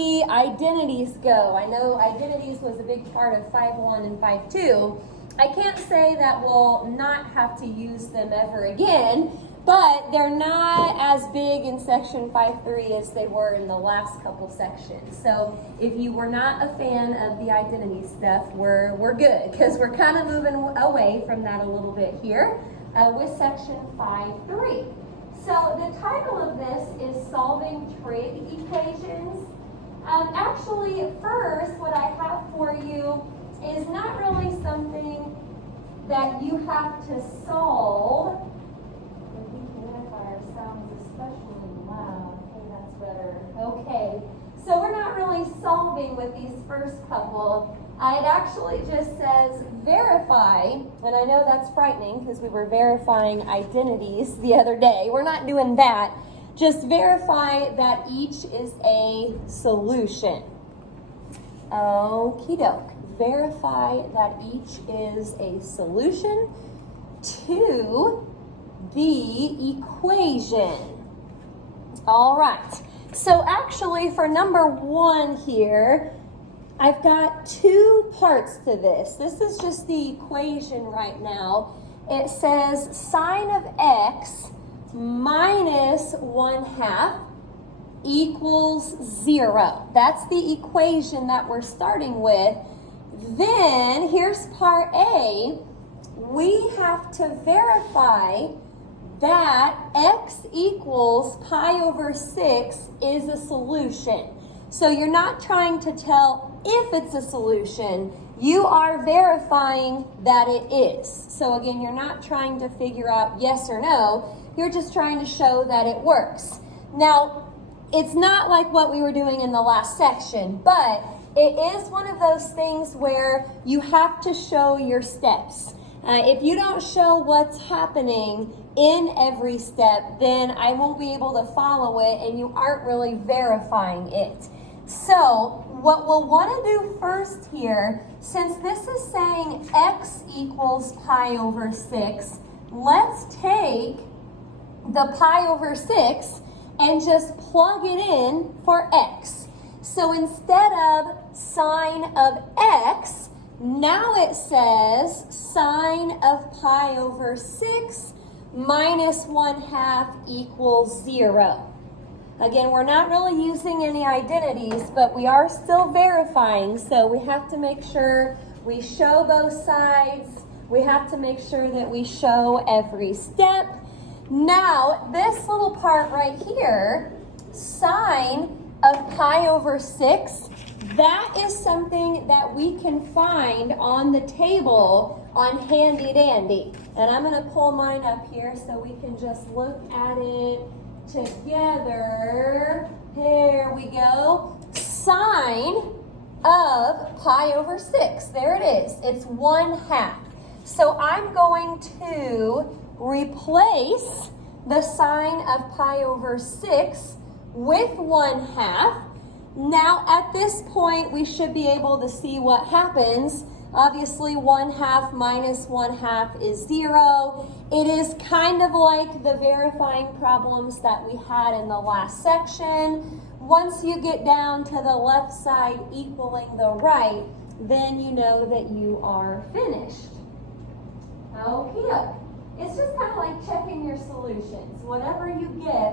the identities go, I know identities was a big part of 5.1 and 5.2. I can't say that we'll not have to use them ever again, but they're not as big in section 5.3 as they were in the last couple sections. So if you were not a fan of the identity stuff, we're good, because we're kind of moving away from that a little bit here with section 5.3. So the title of this is Solving Trig Equations. Actually, first, what I have for you is not really something that you have to solve. The humidifier sounds especially loud. Okay, that's better. Okay, so we're not really solving with these first couple. It actually just says verify, and I know that's frightening because we were verifying identities the other day. We're not doing that. Just verify that each is a solution. Okie doke. Verify that each is a solution to the equation. All right. So actually for number 1 here, I've got 2 parts to this. This is just the equation right now. It says sine of x minus 1/2 equals 0. That's the equation that we're starting with. Then here's part A. We have to verify that x equals pi over 6 is a solution. So you're not trying to tell if it's a solution, you are verifying that it is. So again, you're not trying to figure out yes or no, you're just trying to show that it works. Now, it's not like what we were doing in the last section, but it is one of those things where you have to show your steps. If you don't show what's happening in every step, then I won't be able to follow it and you aren't really verifying it. So what we'll want to do first here, since this is saying x equals pi over 6, let's take the pi over 6 and just plug it in for x. So instead of sine of x, now it says sine of pi over 6 minus 1/2 equals 0. Again, we're not really using any identities, but we are still verifying, so we have to make sure we show both sides. We have to make sure that we show every step. Now, this little part right here, sine of pi over 6, that is something that we can find on the table on Handy Dandy. And I'm going to pull mine up here so we can just look at it together. There we go. Sine of pi over 6. There it is. It's 1/2. So I'm going to replace the sine of pi over 6 with 1/2. Now at this point we should be able to see what happens. Obviously 1/2 minus 1/2 is 0. It is kind of like the verifying problems that we had in the last section. Once you get down to the left side equaling the right, then you know that you are finished. Okay, it's just kind of like checking your solutions. Whatever you get,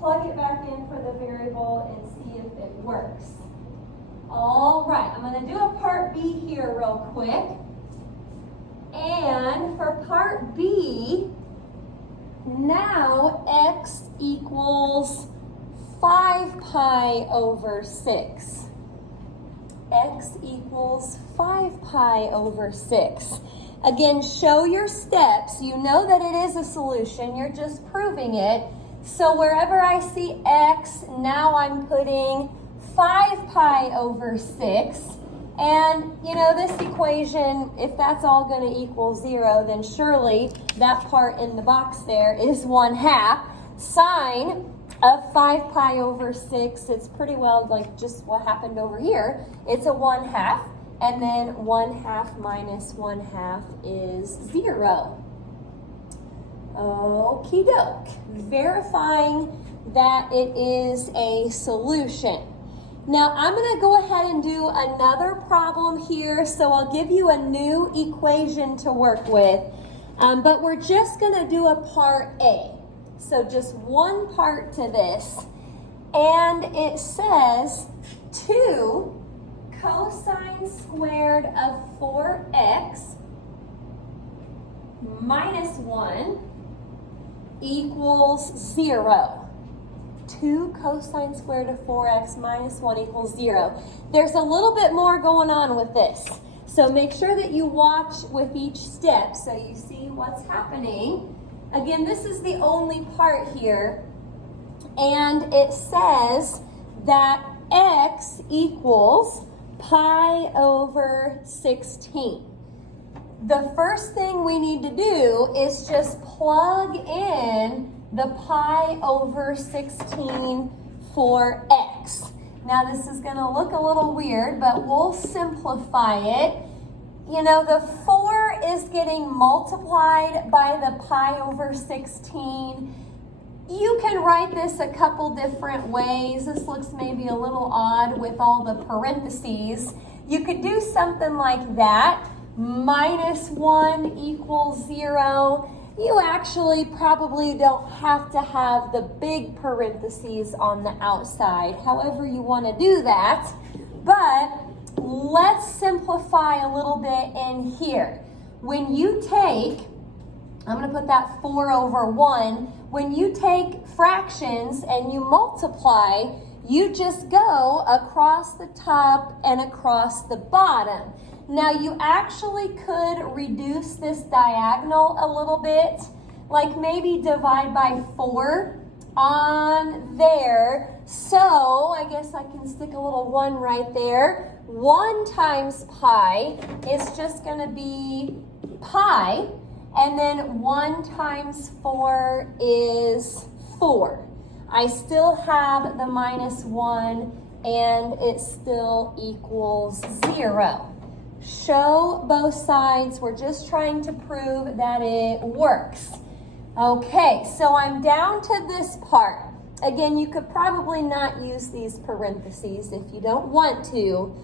plug it back in for the variable and see if it works. All right, I'm going to do a part B here real quick. And for part B, now x equals 5 pi over 6. X equals 5 pi over 6. Again, show your steps. You know that it is a solution. You're just proving it. So wherever I see x, now I'm putting 5 pi over 6. And, you know, this equation, if that's all going to equal 0, then surely that part in the box there is 1/2. Sine of 5 pi over 6, it's pretty well like just what happened over here. It's a 1/2. And then 1/2 minus 1/2 is 0. Okie doke. Verifying that it is a solution. Now I'm going to go ahead and do another problem here, so I'll give you a new equation to work with, but we're just going to do a part A. So just one part to this, and it says 2 cosine squared of 4x minus 1 equals 0. 2 cosine squared of 4x minus 1 equals 0. There's a little bit more going on with this. So make sure that you watch with each step so you see what's happening. Again, this is the only part here. And it says that x equals pi over 16. The first thing we need to do is just plug in the pi over 16 for x. Now this is going to look a little weird, but we'll simplify it. You know, the 4 is getting multiplied by the pi over 16. You can write this a couple different ways. This looks maybe a little odd with all the parentheses. You could do something like that. Minus 1 equals 0. You actually probably don't have to have the big parentheses on the outside, however you want to do that. But let's simplify a little bit in here. When you take, I'm going to put that 4 over 1. When you take fractions and you multiply, you just go across the top and across the bottom. Now you actually could reduce this diagonal a little bit, like maybe divide by 4 on there. So I guess I can stick a little 1 right there. 1 times pi is just going to be pi, and then 1 times 4 is 4. I still have the minus 1, and it still equals 0. Show both sides. We're just trying to prove that it works. Okay, so I'm down to this part. Again, you could probably not use these parentheses if you don't want to.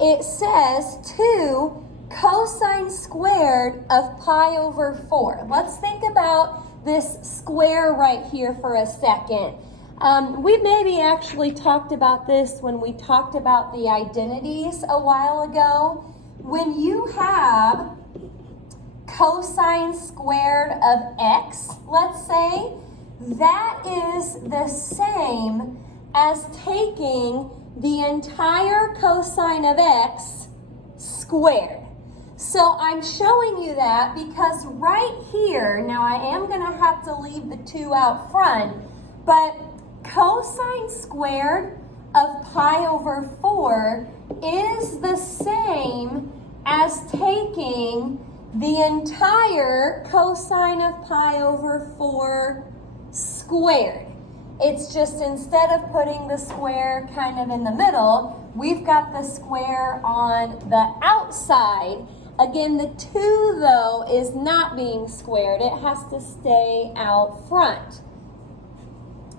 It says 2 cosine squared of pi over 4. Let's think about this square right here for a second. We maybe actually talked about this when we talked about the identities a while ago. When you have cosine squared of x, let's say, that is the same as taking the entire cosine of x squared. So I'm showing you that because right here, now I am going to have to leave the 2 out front, but cosine squared of pi over 4 is the same as taking the entire cosine of pi over 4 squared. It's just instead of putting the square kind of in the middle, we've got the square on the outside. Again, the 2 though is not being squared. It has to stay out front.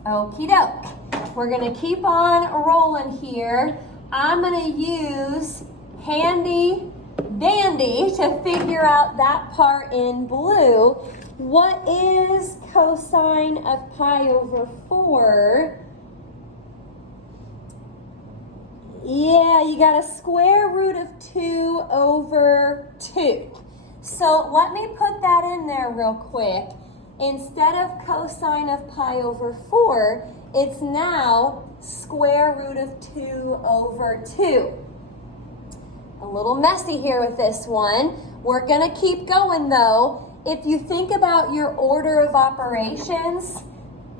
Okie doke. We're going to keep on rolling here. I'm going to use handy dandy to figure out that part in blue. What is cosine of pi over 4? Yeah, you got a square root of 2 over 2. So let me put that in there real quick. Instead of cosine of pi over 4, it's now square root of 2 over 2. A little messy here with this one. We're going to keep going though. If you think about your order of operations,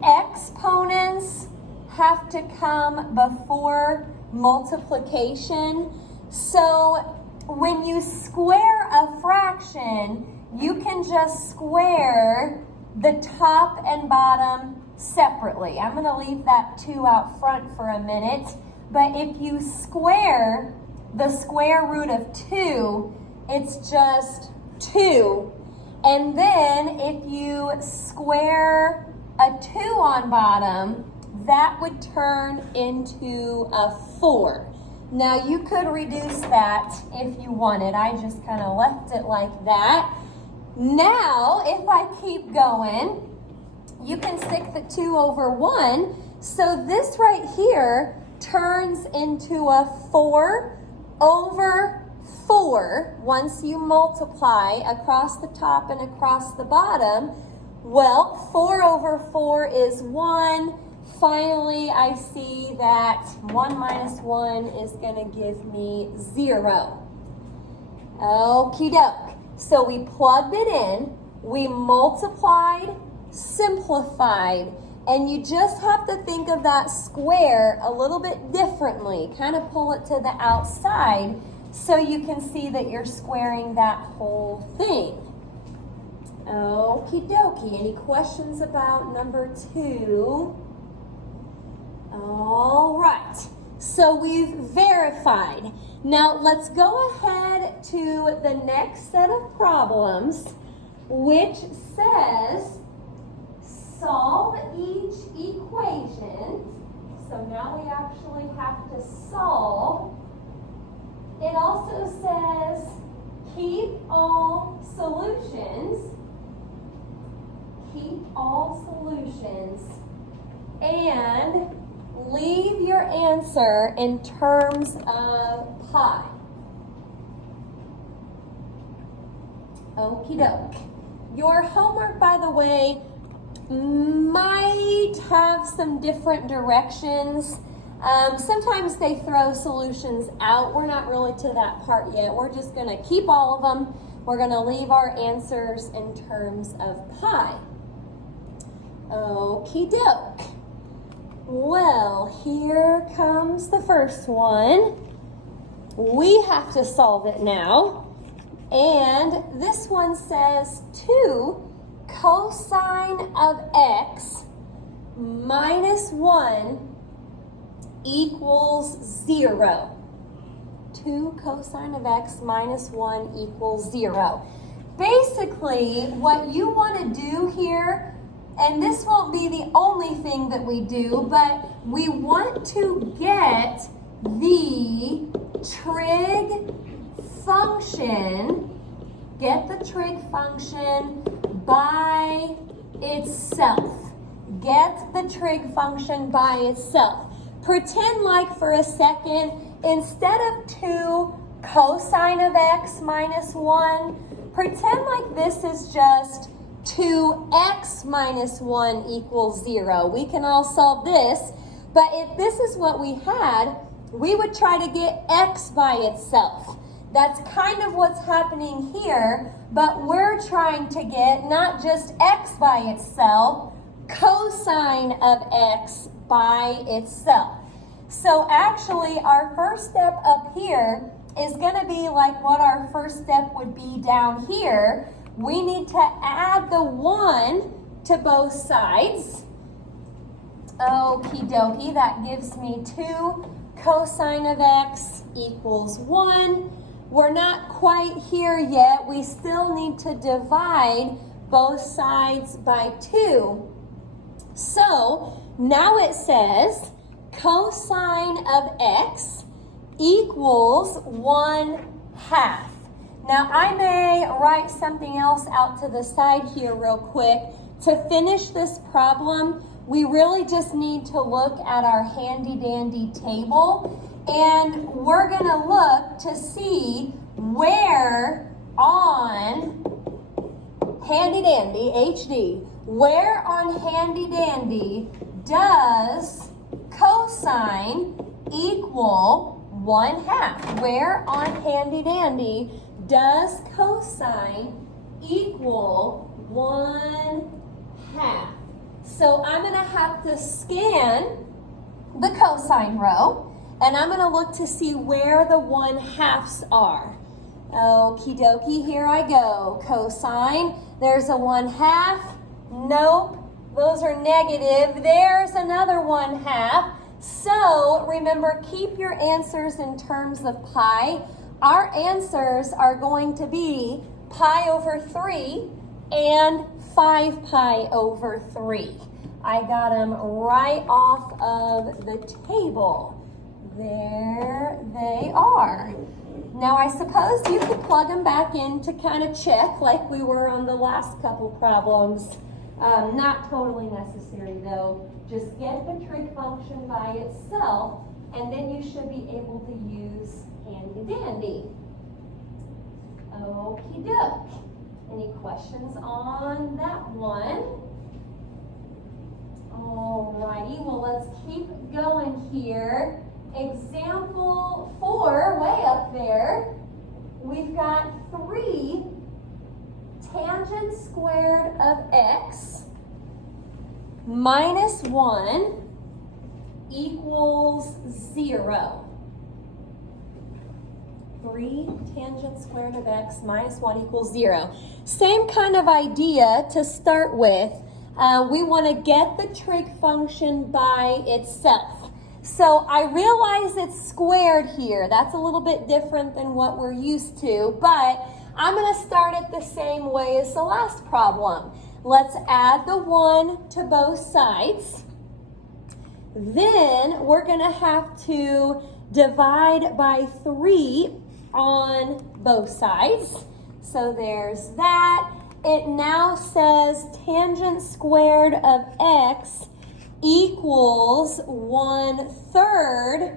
exponents have to come before multiplication. So when you square a fraction, you can just square the top and bottom separately. I'm going to leave that 2 out front for a minute. But if you square the square root of 2, it's just 2. And then if you square a 2 on bottom, that would turn into a 4. Now you could reduce that if you wanted. I just kind of left it like that. Now, if I keep going, you can stick the 2 over 1. So this right here turns into a 4 over 4 once you multiply across the top and across the bottom. Well, 4 over 4 is 1. Finally, I see that 1 minus 1 is going to give me 0. Okie doke. So we plugged it in, we multiplied, simplified, and you just have to think of that square a little bit differently. Kind of pull it to the outside so you can see that you're squaring that whole thing. Okie dokie. Any questions about number 2? All right. So we've verified. Now let's go ahead to the next set of problems, which says solve each equation. So now we actually have to solve. It also says keep all solutions. Keep all solutions. And leave your answer in terms of pi. Okie doke. Your homework, by the way, might have some different directions. Sometimes they throw solutions out. We're not really to that part yet. We're just going to keep all of them. We're going to leave our answers in terms of pi. Okie doke. Well, here comes the first one. We have to solve it now. And this one says 2 cosine of x minus 1 equals 0. 2 cosine of x minus 1 equals 0. Basically, what you want to do here, and this won't be the only thing that we do, but we want to get the trig function, by itself. Get the trig function by itself. Pretend like for a second, instead of 2 cosine of x minus 1, pretend like this is just 2x minus 1 equals 0. We can all solve this, but if this is what we had, we would try to get x by itself. That's kind of what's happening here, but we're trying to get not just x by itself, cosine of x by itself. So actually, our first step up here is going to be like what our first step would be down here. We need to add the 1 to both sides. Okie dokie, that gives me 2 cosine of x equals 1. We're not quite here yet. We still need to divide both sides by 2. So now it says cosine of x equals 1/2. Now I may write something else out to the side here real quick. To finish this problem, we really just need to look at our handy dandy table, and we're going to look to see where on handy dandy, HD, where on handy dandy does cosine equal 1/2? Where on handy dandy does cosine equal 1/2? So I'm going to have to scan the cosine row, and I'm going to look to see where the 1/2s are. Okie dokie, here I go. Cosine, there's a 1/2. Nope, those are negative. There's another 1/2. So remember, keep your answers in terms of pi. Our answers are going to be pi over 3 and 5 pi over 3. I got them right off of the table. There they are. Now I suppose you could plug them back in to kind of check like we were on the last couple problems. Not totally necessary though. Just get the trig function by itself and then you should be able to use handy dandy. Okie doke. Any questions on that one? Alrighty, well let's keep going here. Example 4, way up there, we've got 3 tangent squared of x minus 1 equals 0. 3 tangent squared of x minus 1 equals 0. Same kind of idea to start with. We want to get the trig function by itself. So I realize it's squared here. That's a little bit different than what we're used to, but I'm going to start it the same way as the last problem. Let's add the 1 to both sides. Then we're going to have to divide by 3 on both sides. So there's that. It now says tangent squared of x equals 1/3.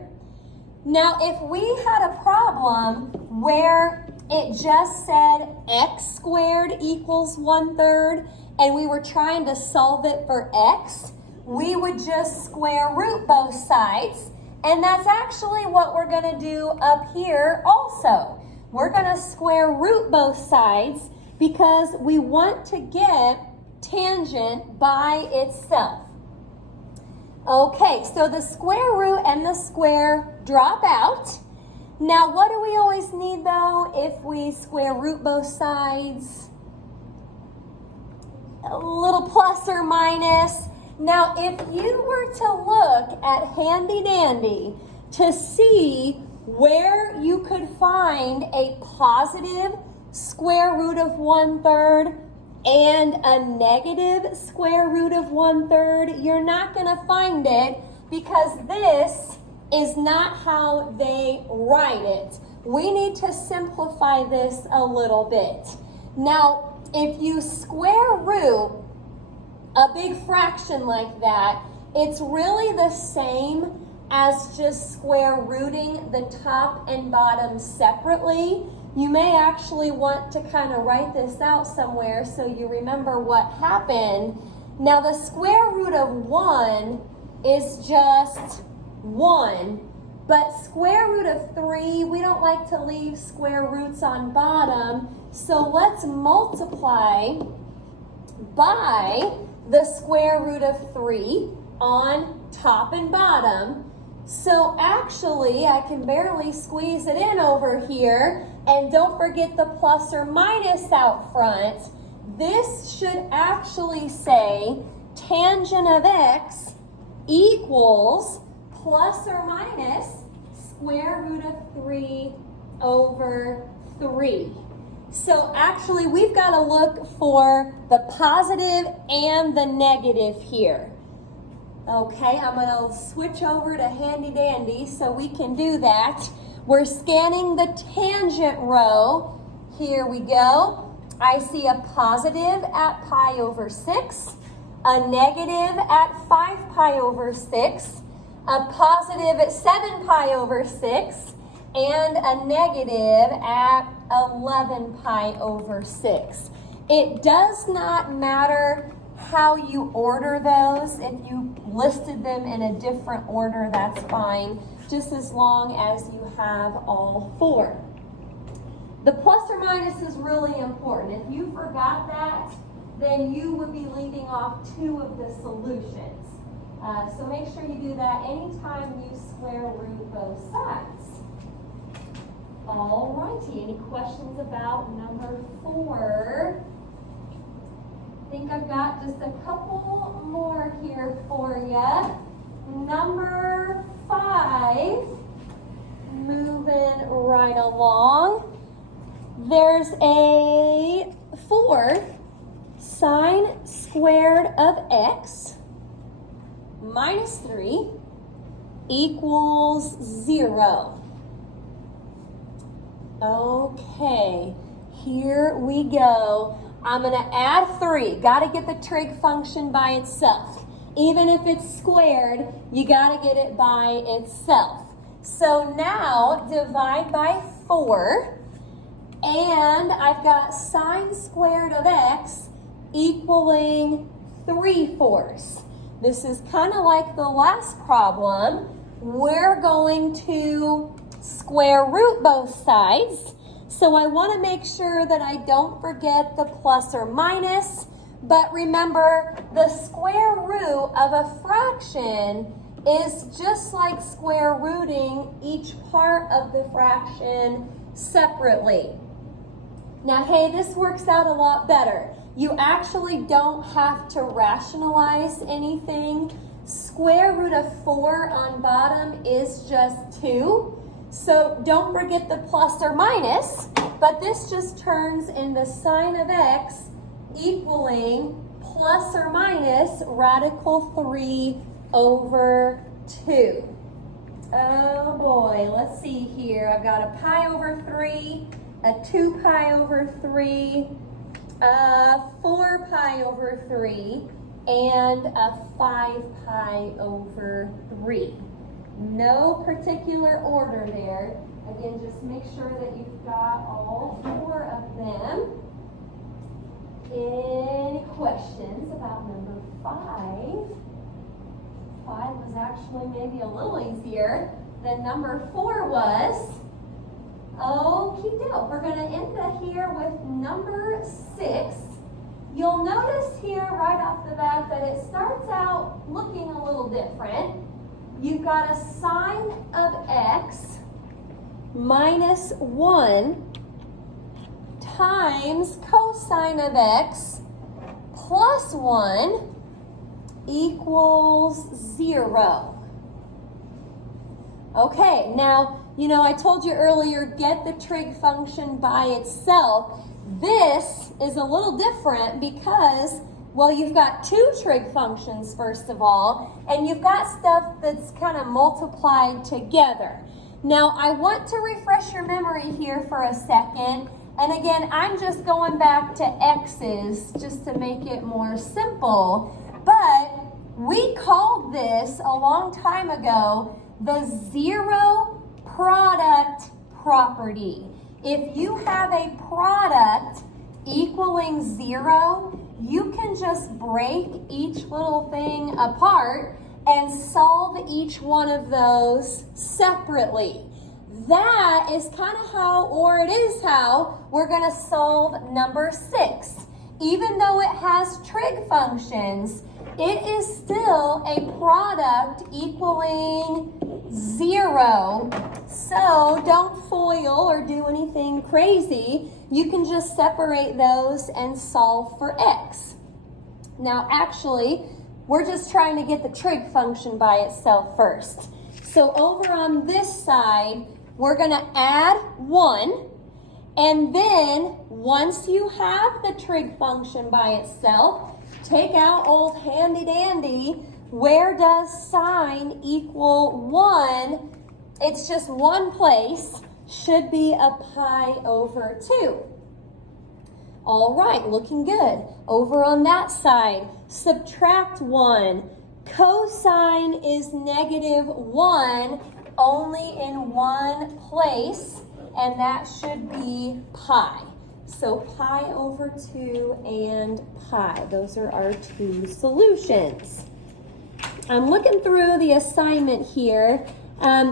Now, if we had a problem where it just said x squared equals 1/3 and we were trying to solve it for x, we would just square root both sides. And that's actually what we're going to do up here also. We're going to square root both sides because we want to get tangent by itself. Okay, so the square root and the square drop out. Now, what do we always need though if we square root both sides? A little plus or minus. Now, if you were to look at handy dandy to see where you could find a positive square root of 1/3 and a negative square root of 1/3, you're not going to find it because this is not how they write it. We need to simplify this a little bit. Now, if you square root a big fraction like that, it's really the same as just square rooting the top and bottom separately. You may actually want to kind of write this out somewhere so you remember what happened. Now the square root of 1 is just 1, but square root of 3, we don't like to leave square roots on bottom, so let's multiply by the square root of 3 on top and bottom. So actually, I can barely squeeze it in over here. And don't forget the plus or minus out front. This should actually say tangent of x equals plus or minus square root of 3 over 3. So actually, we've got to look for the positive and the negative here. Okay, I'm going to switch over to handy dandy so we can do that. We're scanning the tangent row. Here we go. I see a positive at pi over 6, a negative at 5 pi over 6, a positive at 7 pi over 6, and a negative at 11 pi over 6. It does not matter how you order those. If you listed them in a different order, that's fine, just as long as you have all 4. The plus or minus is really important. If you forgot that, then you would be leaving off 2 of the solutions. So make sure you do that anytime you square root both sides. All righty, any questions about number 4? I think I've got just a couple more here for you. Number 5, moving right along. There's a 4 sine squared of x minus 3 equals 0. Okay, here we go. I'm going to add 3. Got to get the trig function by itself. Even if it's squared, you got to get it by itself. So now divide by 4, and I've got sine squared of x equaling 3/4. This is kind of like the last problem. We're going to square root both sides. So I want to make sure that I don't forget the plus or minus. But remember, the square root of a fraction is just like square rooting each part of the fraction separately. Now, hey, this works out a lot better. You actually don't have to rationalize anything. Square root of 4 on bottom is just 2. So don't forget the plus or minus, but this just turns into sine of x equaling plus or minus radical 3 over 2. Oh boy, let's see here. I've got a pi over 3, a 2 pi over 3, a 4 pi over 3, and a 5 pi over 3. No particular order there. Again, just make sure that you've got all 4 of them. Any questions about number 5? 5 was actually maybe a little easier than number 4 was. Okie doke. We're going to end here with number 6. You'll notice here right off the bat that it starts out looking a little different. You've got a sine of x minus 1 times cosine of x plus 1 equals 0. Okay, now, I told you earlier, get the trig function by itself. This is a little different because, well, you've got 2 trig functions, first of all, and you've got stuff that's kind of multiplied together. Now, I want to refresh your memory here for a second. And again, I'm just going back to x's just to make it more simple. But we called this a long time ago the zero product property. If you have a product equaling 0, you can just break each little thing apart and solve each one of those separately. That is kind of how, or it is how, we're going to solve number 6. Even though it has trig functions, it is still a product equaling 0. So don't FOIL or do anything crazy. You can just separate those and solve for x. Now actually, we're just trying to get the trig function by itself first. So over on this side, we're going to add 1. And then once you have the trig function by itself, take out old handy dandy. Where does sine equal 1? It's just one place. Should be a pi over 2. All right, looking good. Over on that side, subtract 1. Cosine is negative 1, only in one place, and that should be pi. So pi over 2 and pi. Those are our 2 solutions. I'm looking through the assignment here.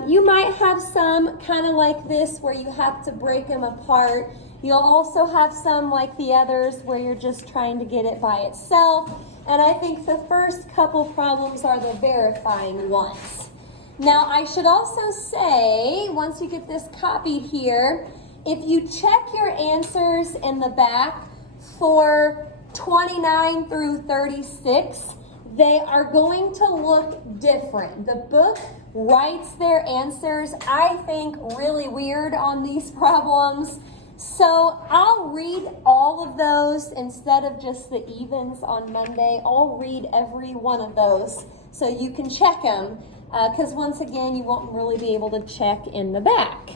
You might have some kind of like this where you have to break them apart. You'll also have some like the others where you're just trying to get it by itself. And I think the first couple problems are the verifying ones. Now, I should also say, once you get this copied here, if you check your answers in the back for 29 through 36, they are going to look different. The book writes their answers, I think, really weird on these problems. So I'll read all of those instead of just the evens on Monday. I'll read every one of those so you can check them, because once again, you won't really be able to check in the back.